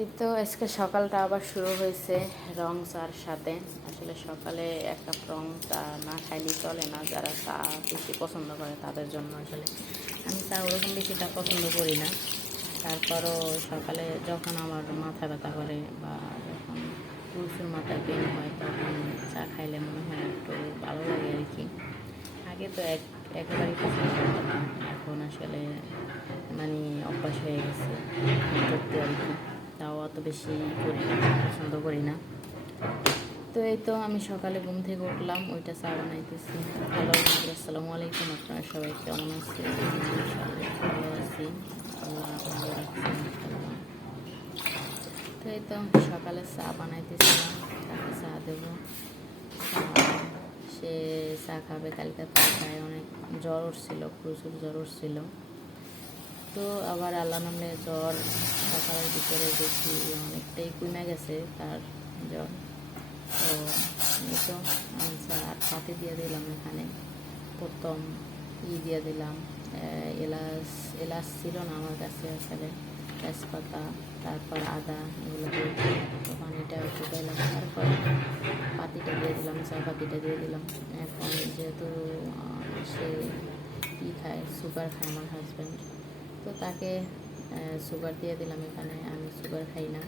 এই তো আজকে সকালটা আবার শুরু হয়েছে রং চার সাথে। আসলে সকালে এক কাপ রং চা না খাইলেই চলে না, যারা চা বেশি পছন্দ করে তাদের জন্য। আসলে আমি চা ওরকম বেশিটা পছন্দ করি না, তারপরও সকালে যখন আমার মাথা ব্যথা করে বা যখন প্রচুর মাথায় পেন হয় তখন চা খাইলে মনে হয় একটু ভালো লাগে আর কি। আগে তো একেবারেই পছন্দ করতাম না, এখন আসলে মানে অভ্যাস হয়ে গেছে করতে আর কি। তাও অত বেশি করি না, পছন্দ করি না। তো এই তো আমি সকালে ঘুম থেকে উঠলাম, ওইটা চা বানাইতেছি। হ্যালো, আসসালামু আলাইকুম, আপনারা সবাই কেমন আছেন? ভালো আছি, আল্লাহ ভালো রাখছেন ইনশাল্লাহ। তো এই তো সকালে চা বানাইতেছিলাম, তাকে চা দেবো। সে চা খাবে, কালকে তার গায়ে অনেক জ্বর উঠছিল, প্রচুর জ্বর উঠছিল। তো আবার আল্লাহ নামে জ্বর সকালের ভিতরে দেখি অনেকটাই কমে গেছে তার জ্বর। তো এই তো আমি চা আর পাতি দিয়ে দিলাম এখানে। প্রথম দিয়ে দিলাম এলাচ। এলাচ ছিল না আমার কাছে আসলে, তেজপাতা, তারপর আদা, এগুলো দিয়ে তো পানিটা ফুটাইলাম, তারপর পাতিটা দিয়ে দিলাম, চা পাতিটা দিয়ে দিলাম। এখন যেহেতু সে কী খায়, সুগার খায় আমার হাজব্যান্ড, তো তাকে সুগার দিয়ে দিলাম এখানে। আমি সুগার খাই না।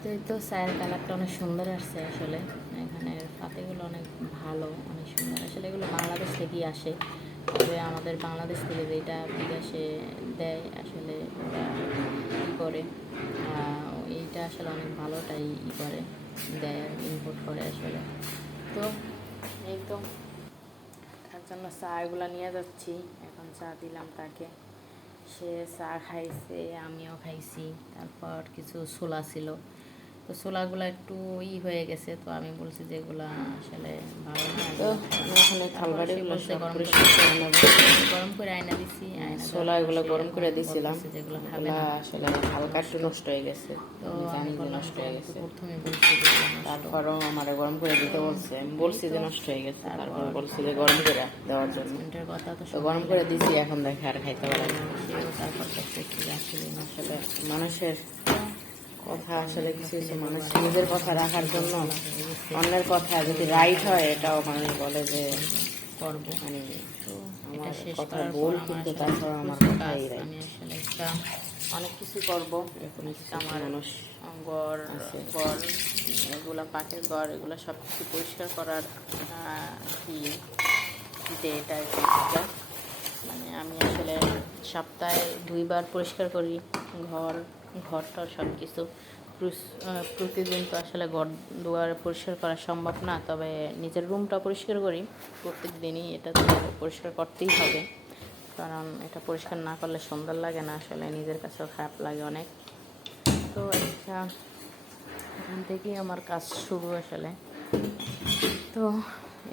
তো এই তো চায়ের কালারটা অনেক সুন্দর আসছে আসলে, এখানের পাতিগুলো অনেক ভালো, অনেক সুন্দর। আসলে এগুলো বাংলাদেশ থেকেই আসে, তবে আমাদের বাংলাদেশ থেকে যেটা বিদেশে দেয় আসলে ওরা ই করে, এইটা আসলে অনেক ভালোটাই করে দেয়, ইম্পোর্ট করে আসলে। তো এই তো তার জন্য চা এগুলো নিয়ে যাচ্ছি, এখন চা দিলাম তাকে। সে চা খাইছে, আমিও খাইছি। তারপর কিছু ছোলা ছিল, তো ছোলাগুলো একটু হয়ে গেছে, তো আমি বলছি যে এগুলা আসলে ভালো না। তো ওখানে থালবাড়িগুলো গরম করে আয়না দিছি, ছোলা এগুলো গরম করে দিছিলাম, যেগুলো খাবে না আসলে হালকা একটু নষ্ট হয়ে গেছে। তো জানি যে নষ্ট হয়ে গেছে, প্রথমে বলছি যে তারপরও আমার গরম করে দিতে বলছে, আমি বলছি যে নষ্ট হয়ে গেছে, তারপর বলছি যে গরম করে দেওয়ার জন্য। কথা তো গরম করে দিছি, এখন দেখে আর খাইতে পারে না সেও। তারপর দেখছে কি আসলে আসলে মানুষের কথা, আসলে কিছু কিছু মানুষ নিজের কথা রাখার জন্য অন্যের কথা যদি রাইট হয় এটাও মানুষ বলে যে করবো, মানে আমার কথা ভুল, কিন্তু তাছাড়া আমার কথাই রাইট। আমি আসলে একটা অনেক কিছু করবো এখন, আমার মানুষ গড় গড় এগুলো পাখির গড় এগুলো সব কিছু পরিষ্কার করার কি ডেট আর কি। মানে আমি আসলে সপ্তাহে 2বার পরিষ্কার করি ঘরটার সব কিছু। প্রতিদিন তো আসলে ঘর দুয়ার পরিষ্কার করা সম্ভব না, তবে নিজের রুমটা পরিষ্কার করি প্রত্যেক দিনই। এটা তো পরিষ্কার করতেই হবে, কারণ এটা পরিষ্কার না করলে সুন্দর লাগে না, আসলে নিজের কাছেও খারাপ লাগে অনেক। তো একটা এখান থেকেই আমার কাজ শুরু আসলে। তো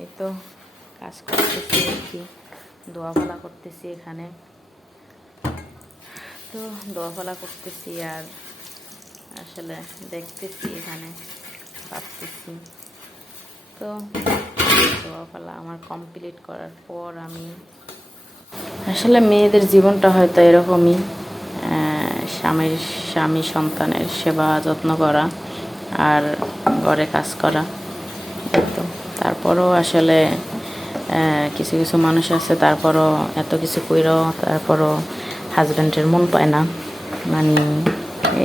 এই তো কাজ করতেছি আর কি, দোয়াফলা করতেছি এখানে। তো দোয়াফলা করতেছি আর আসলে দেখতেছি এখানে, ভাবতেছি। তো দোয়াফলা আমার কমপ্লিট করার পর আমি আসলে মেয়েদের জীবনটা হয়তো এরকমই, স্বামী সন্তানের সেবা যত্ন করা আর ঘরে কাজ করা। তো তারপরও আসলে কিছু কিছু মানুষ আছে তারপরও এত কিছু কইরও তারপরও হাজব্যান্ডের মন পায় না, মানে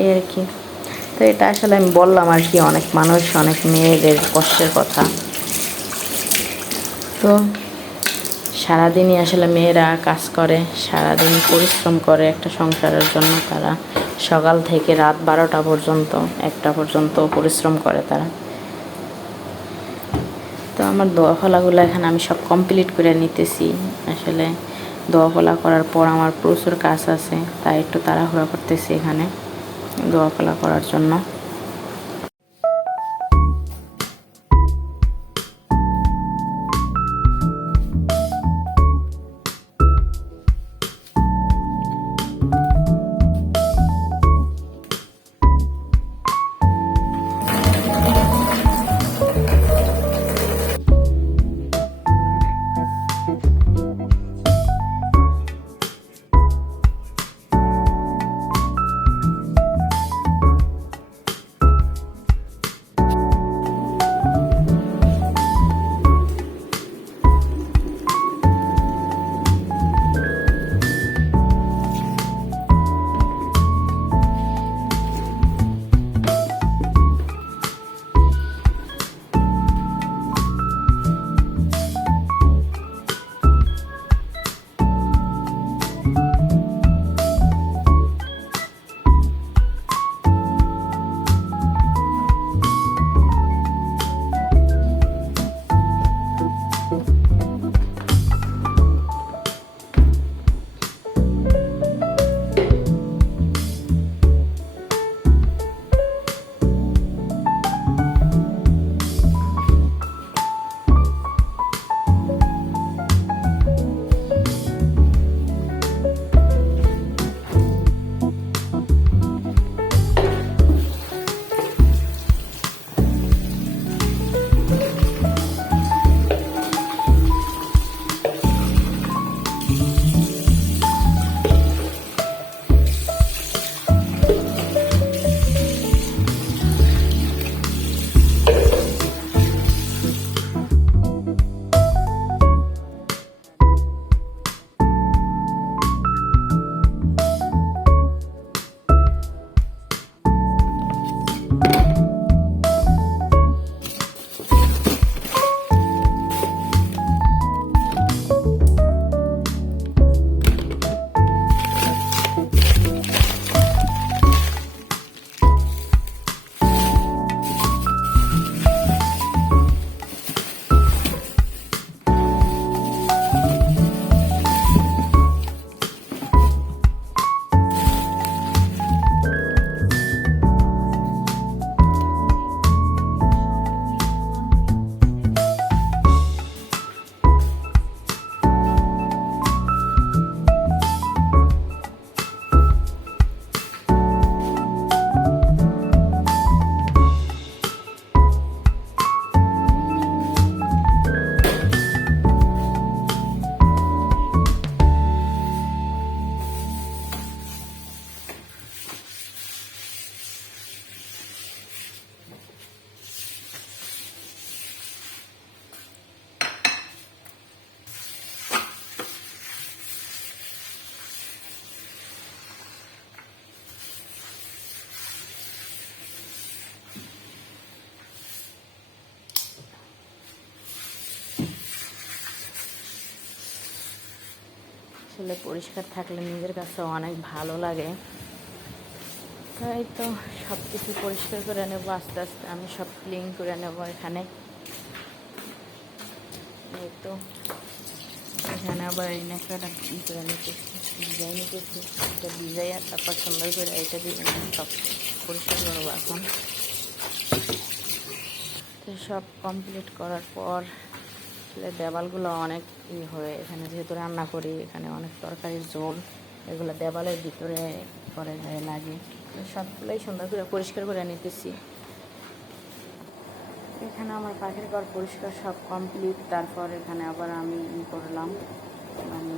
এই আর কি। তো এটা আসলে আমি বললাম আর কি, অনেক মানুষ অনেক মেয়েদের কষ্টের কথা। তো সারাদিনই আসলে মেয়েরা কাজ করে, সারাদিন পরিশ্রম করে একটা সংসারের জন্য। তারা সকাল থেকে রাত 12টা পর্যন্ত 1টা পর্যন্ত পরিশ্রম করে তারা। তো আমার দোয়াফলাগুলো এখানে আমি সব কমপ্লিট করে নিতেছি। আসলে দোয়াফলা করার পর আমার প্রচুর কাজ আছে, তাই একটু তাড়াহুড়া করতেছি এখানে দোয়াফলা করার জন্য। আসলে পরিষ্কার থাকলে নিজের কাছে অনেক ভালো লাগে। তাই তো সব কিছু পরিষ্কার করে নেবো আস্তে আস্তে, আমি সব ক্লিন করে নেবো এখানে। এই তো এখানে আবার এই নেকড়াটা ই করে নিতেছি, ভিজাই নিতেছি, এটা ভিজাই আর তারপর সুন্দর করে এটা দিয়ে সব পরিষ্কার করবো এখন। তো সব কমপ্লিট করার পর আসলে দেওয়ালগুলো অনেক হয়ে, এখানে যেহেতু রান্না করি, এখানে অনেক তরকারির ঝোল, এগুলো দেওয়ালের ভিতরে করে গায়ে লাগে। সবগুলোই সুন্দর করে পরিষ্কার করে নিতেছি। এখানে আমার পাখির ঘর পরিষ্কার সব কমপ্লিট। তারপর এখানে আবার আমি করলাম, মানে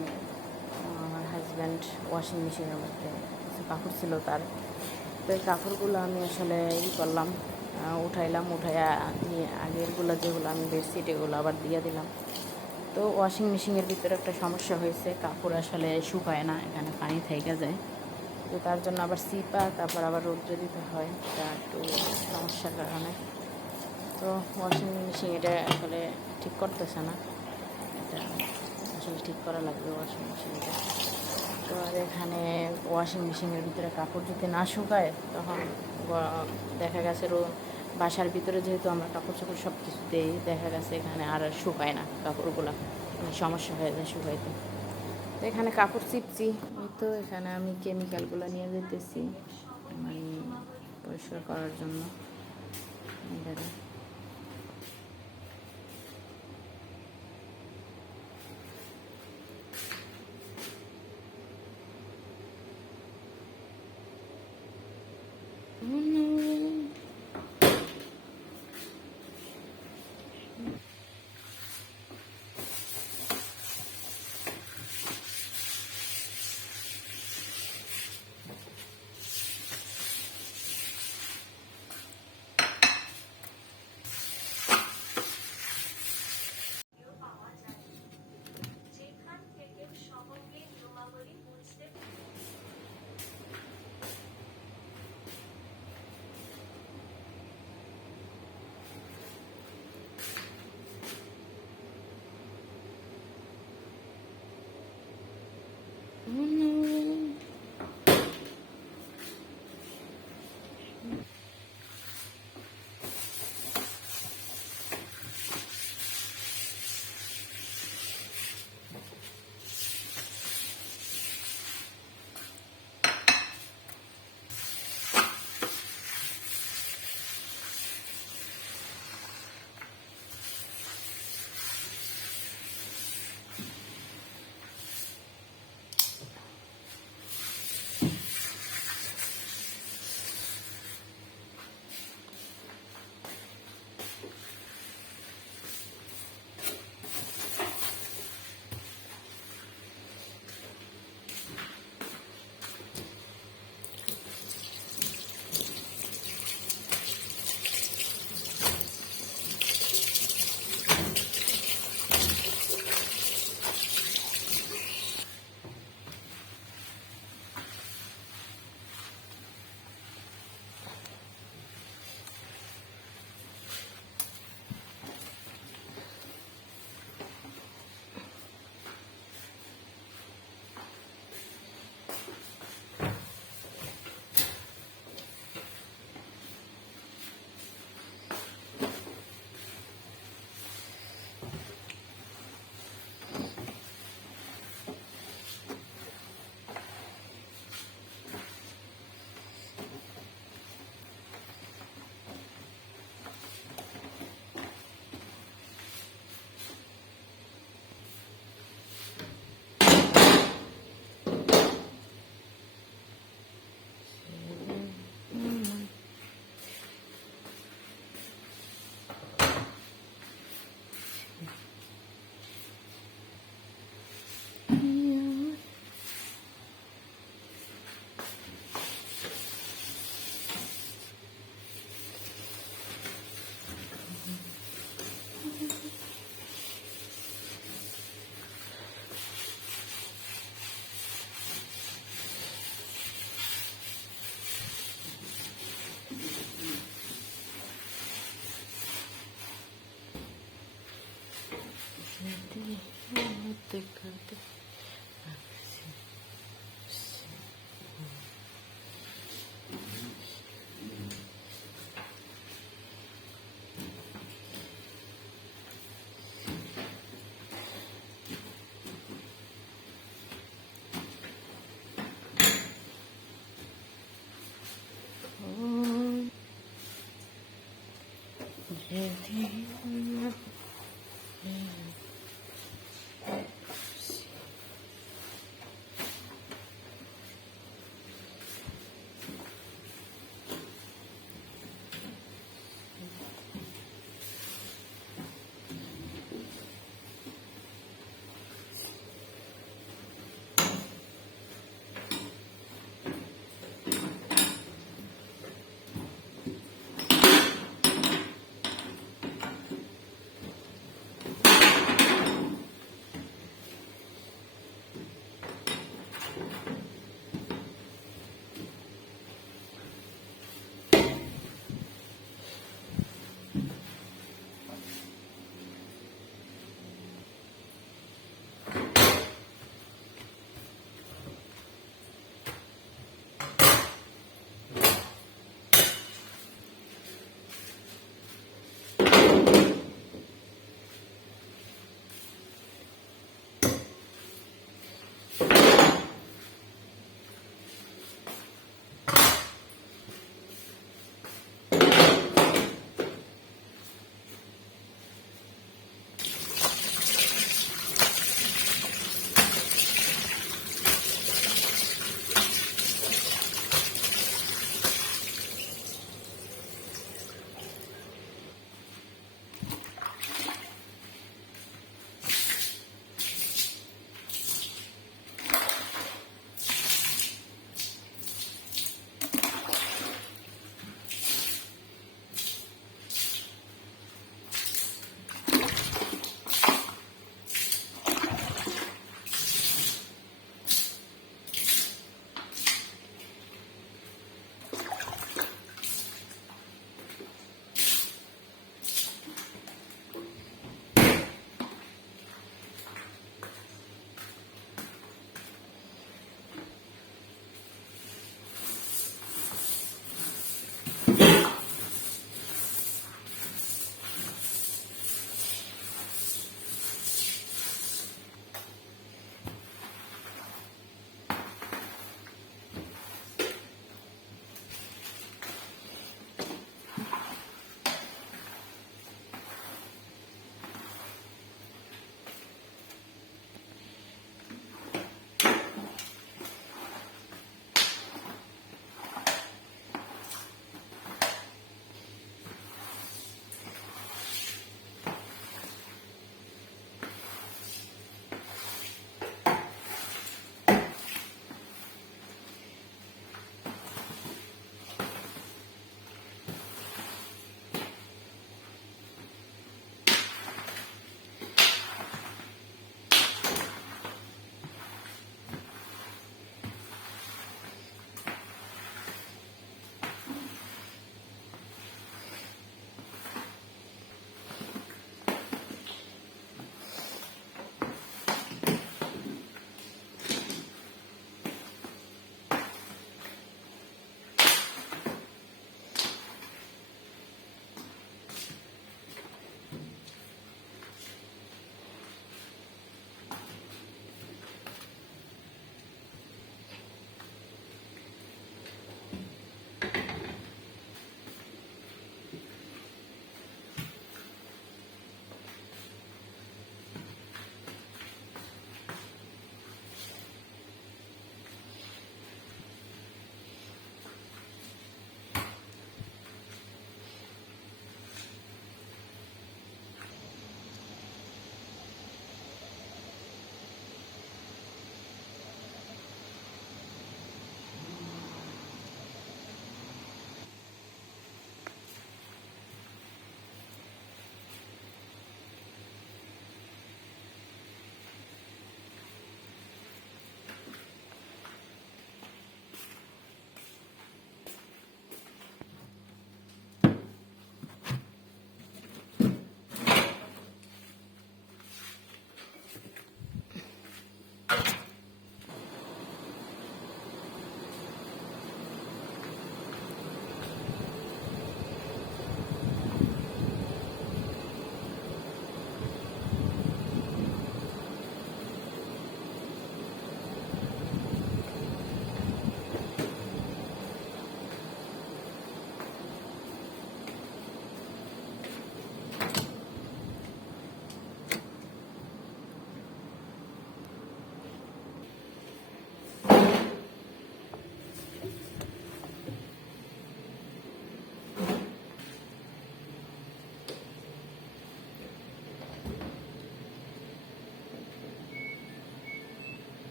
আমার হাজব্যান্ড ওয়াশিং মেশিনের মধ্যে কিছু কাপড় ছিল তার, তো এই কাপড়গুলো আমি আসলে করলাম, উঠাইলাম, উঠাইয়া নিয়ে আগেরগুলো যেগুলো আমি বেডশিট এগুলো আবার দিয়ে দিলাম। তো ওয়াশিং মেশিনের ভিতরে একটা সমস্যা হয়েছে, কাপড় আসলে শুকায় না, এখানে পানি থেকে যায়। তো তার জন্য আবার সিপা, তারপর আবার রৌদ্র দিতে হয়, এটা একটু সমস্যার কারণে। তো ওয়াশিং মেশিন এটা আসলে ঠিক করতেছে না, এটা আসলে ঠিক করা লাগবে ওয়াশিং মেশিনটা। তো আর এখানে ওয়াশিং মেশিনের ভিতরে কাপড় যদি না শুকায় তখন দেখা গেছে বাসার ভিতরে যেহেতু আমরা কাপড় চোপড় সব কিছু দিই, দেখা গেছে এখানে আর শুকায় না কাপড়গুলো, সমস্যা হয়ে যায় শুকাইতে। তো এখানে কাপড় চিপছি, এই তো এখানে আমি কেমিক্যালগুলো নিয়ে যেতেছি মানে পরিষ্কার করার জন্য।